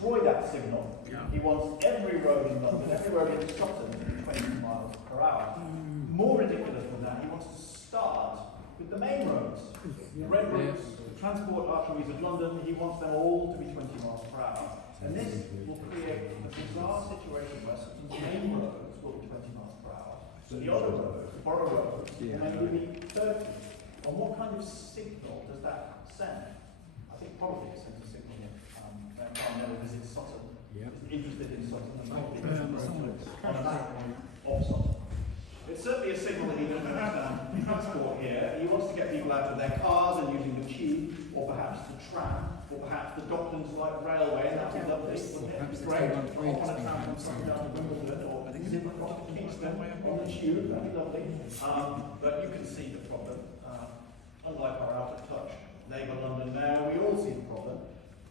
destroy that signal. He wants every road in London, every road in Scotland to be 20 miles per hour. More ridiculous than that, he wants to start with the main roads. The red routes, the transport arteries of London, he wants them all to be 20 miles per hour. And this will create a bizarre situation where certain main roads will be 20 miles per hour. So the other roads, the borough roads, will maybe be 30. And what kind of signal does that send? I think probably it sends a signal here. I never visit Sutton. Isn't interested in Sutton. And probably on a map of Sutton. It's certainly a signal that he doesn't understand transport here. He wants to get people out of their cars and using the tube, or perhaps the tram, or perhaps the Docklands Light Railway, and that would be lovely, wouldn't it? It's great. Hop on a tram from Sutton down to Wimbledon, or zip across to Kingston on the tube, that'd be lovely. But you can see the problem. Unlike our out of touch Labour London Mayor, we all see the problem,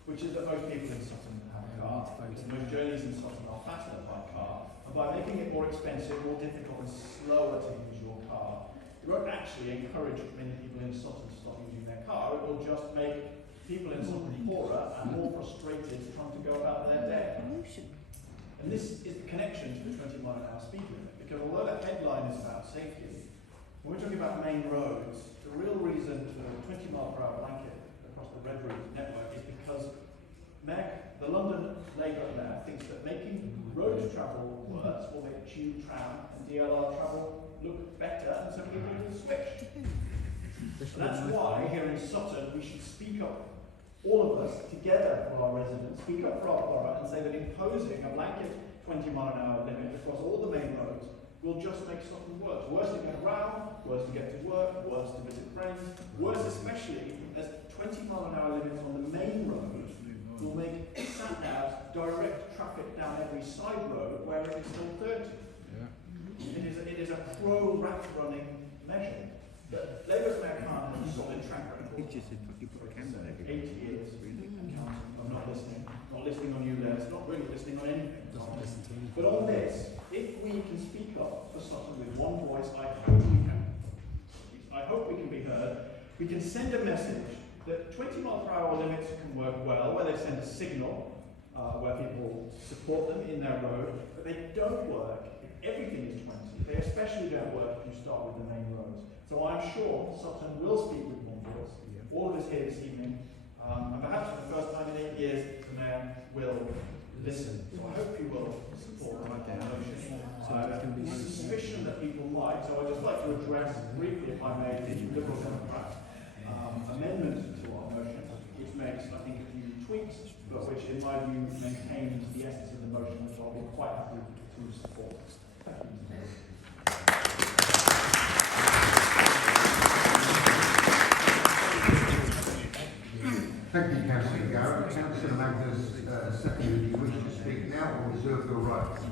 which is that most people in Sutton have a car. Most journeys in Sutton are faster by car. And by making it more expensive, more difficult and slower to use your car, it won't actually encourage many people in Sutton to stop using their car. It will just make people in Sutton poorer and more frustrated trying to go about their day. And this is the connection to the 20-mile-an-hour speed limit, because although that headline is about safety, when we're talking about main roads, the real reason for the 20-mile-per-hour blanket across the Red Route network is because the London Labour Mayor thinks that making road travel worse will make tube, tram and DLR travel look better, and so people will switch. And that's why here in Sutton we should speak up, all of us together for our residents, speak up for our borough and say that imposing a blanket 20-mile-an-hour limit across all the main roads will just make Sutton worse. Worse to get around, worse to get to work, worse to visit friends, worse especially as 20-mile-an-hour limits on the main road will make sat-navs direct traffic down every side road where it is still 30. It is a pro-rat running measure. But Labour's Mayor Khan has a solid track record. 80 years of not listening on you, Les, not really listening on anything. But on this, if we can speak up for Sutton with one voice, I hope we can. I hope we can be heard. We can send a message that 20-mile-per-hour limits can work well, where they send a signal, where people support them in their road, but they don't work if everything is 20. They especially don't work if you start with the main roads. So I'm sure Sutton will speak with one voice. All of us here this evening, and perhaps for the first time in 8 years, the Mayor will listen. So I hope you will support my motion. The suspicion that people might, so I'd just like to address briefly, if I may, the Liberal Democrat amendment to our motion, which makes, I think, a few tweaks, but which, in my view, maintains the essence of the motion, which I'll be quite happy to support. Thank you. Thank you, Councillor Garrett. Councillor Magnus, second, if you wish to speak now or reserve your right to speak.